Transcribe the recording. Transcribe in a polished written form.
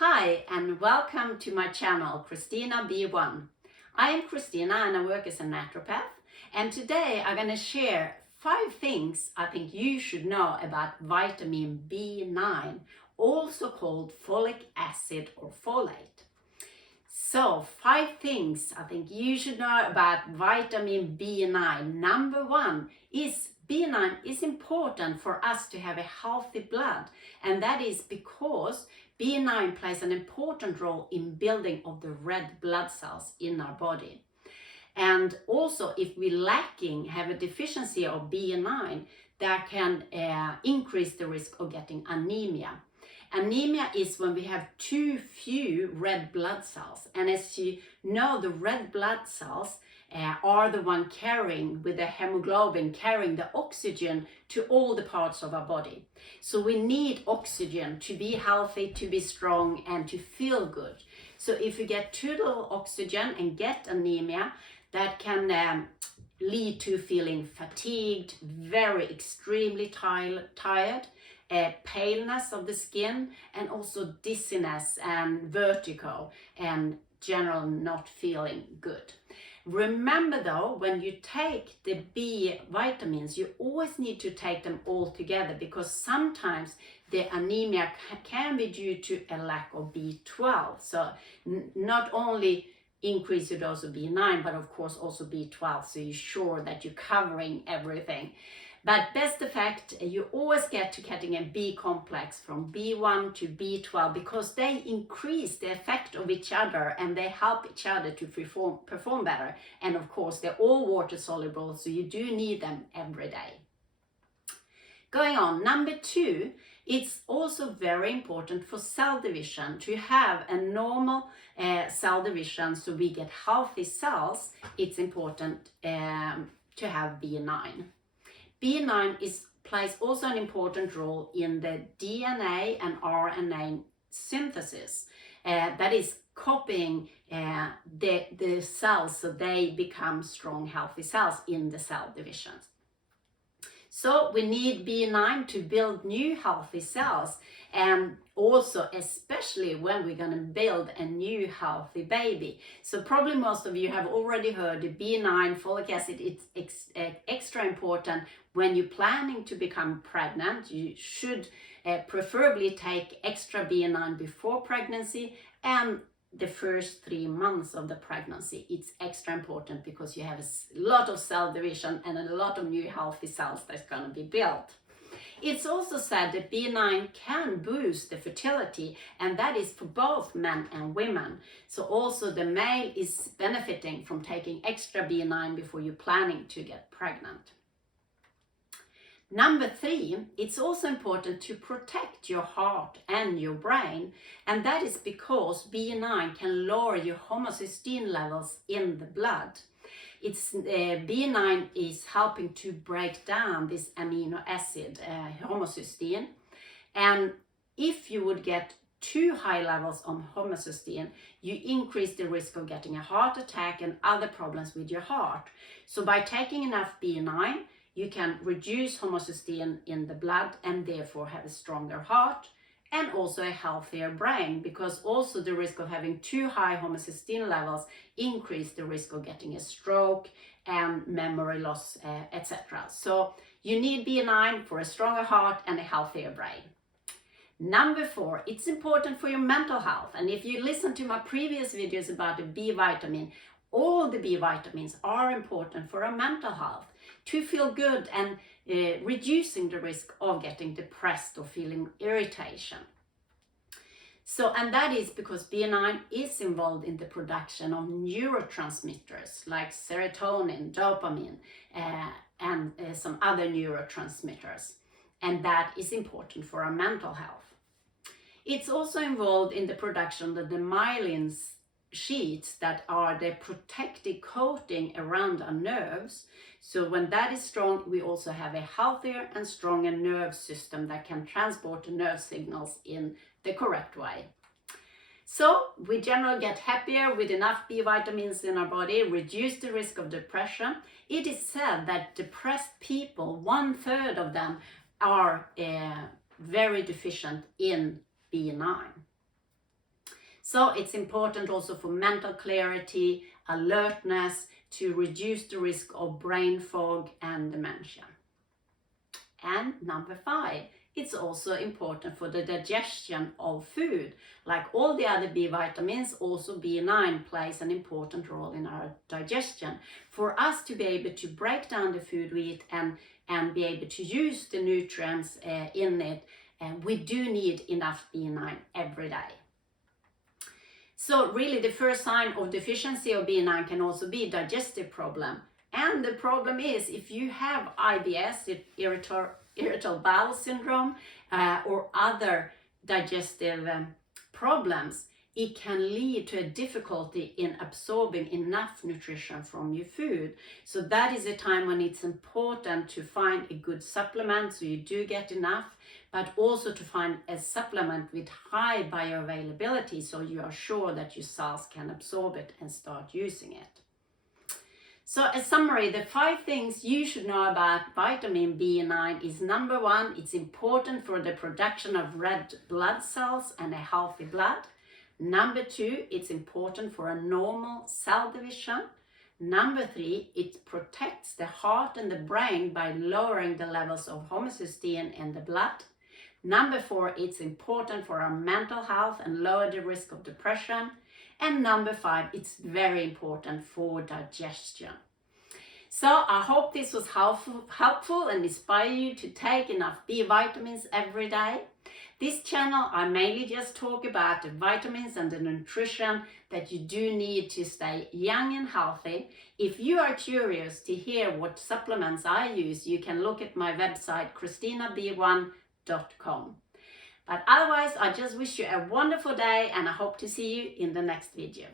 Hi and welcome to my channel Kristina B1. I am Kristina and I work as a naturopath, and today I'm going to share 5 things I think you should know about vitamin B9, also called folic acid or folate. So 5 things I think you should know about vitamin B9. Number 1 is B9 is important for us to have a healthy blood, and that is because B9 plays an important role in building of the red blood cells in our body. And also if we're have a deficiency of B9, that can increase the risk of getting anemia. Anemia is when we have too few red blood cells, and as you know, the red blood cells are the one carrying with the hemoglobin, carrying the oxygen to all the parts of our body. So we need oxygen to be healthy, to be strong, and to feel good. So if you get too little oxygen and get anemia, that can lead to feeling fatigued, very extremely tired, paleness of the skin, and also dizziness and vertigo, and general not feeling good. Remember though, when you take the B vitamins, you always need to take them all together, because sometimes the anemia can be due to a lack of B12. So not only increase your dose of B9, but of course also B12, so you're sure that you're covering everything. But best effect, you always get to getting a B complex from B1 to B12, because they increase the effect of each other and they help each other to perform better. And of course, they're all water soluble, so you do need them every day. Going on, number 2, it's also very important for cell division to have a normal cell division, so we get healthy cells. It's important to have B9. B9 plays also an important role in the DNA and RNA synthesis. That is copying the cells so they become strong, healthy cells in the cell divisions. So we need B9 to build new healthy cells, and also especially when we're going to build a new healthy baby. So probably most of you have already heard the B9 folic acid. It's extra important when you're planning to become pregnant. You should preferably take extra B9 before pregnancy and the first 3 months of the pregnancy. It's extra important because you have a lot of cell division and a lot of new healthy cells that's going to be built. It's also said that B9 can boost the fertility, and that is for both men and women. So also the male is benefiting from taking extra B9 before you're planning to get pregnant. Number 3, it's also important to protect your heart and your brain, and that is because B9 can lower your homocysteine levels in the blood. B9 is helping to break down this amino acid, homocysteine, and if you would get too high levels of homocysteine, you increase the risk of getting a heart attack and other problems with your heart. So by taking enough B9, you can reduce homocysteine in the blood and therefore have a stronger heart and also a healthier brain, because also the risk of having too high homocysteine levels increase the risk of getting a stroke and memory loss, etc. So you need B9 for a stronger heart and a healthier brain. Number 4, it's important for your mental health. And if you listen to my previous videos about the B vitamin, all the B vitamins are important for our mental health, to feel good and reducing the risk of getting depressed or feeling irritation. So, and that is because B9 is involved in the production of neurotransmitters like serotonin, dopamine, and some other neurotransmitters. And that is important for our mental health. It's also involved in the production of the myelin sheets that are the protective coating around our nerves. So when that is strong, we also have a healthier and stronger nerve system that can transport the nerve signals in the correct way. So we generally get happier with enough B vitamins in our body, reduce the risk of depression. It is said that depressed people, 1/3 of them are very deficient in B9. So it's important also for mental clarity, alertness, to reduce the risk of brain fog and dementia. And number 5, it's also important for the digestion of food. Like all the other B vitamins, also B9 plays an important role in our digestion. For us to be able to break down the food we eat and be able to use the nutrients in it, we do need enough B9 every day. So really the first sign of deficiency of B9 can also be digestive problem. And the problem is if you have IBS, irritable bowel syndrome, or other digestive problems, it can lead to a difficulty in absorbing enough nutrition from your food. So that is a time when it's important to find a good supplement so you do get enough, but also to find a supplement with high bioavailability so you are sure that your cells can absorb it and start using it. So a summary, the 5 things you should know about vitamin B9 is number 1, it's important for the production of red blood cells and a healthy blood. Number 2, it's important for a normal cell division. Number 3, it protects the heart and the brain by lowering the levels of homocysteine in the blood. Number 4, it's important for our mental health and lower the risk of depression. And number 5, it's very important for digestion. So I hope this was helpful and inspire you to take enough B vitamins every day. This channel, I mainly just talk about the vitamins and the nutrition that you do need to stay young and healthy. If you are curious to hear what supplements I use, you can look at my website, KristinaB1.com. But otherwise, I just wish you a wonderful day and I hope to see you in the next video.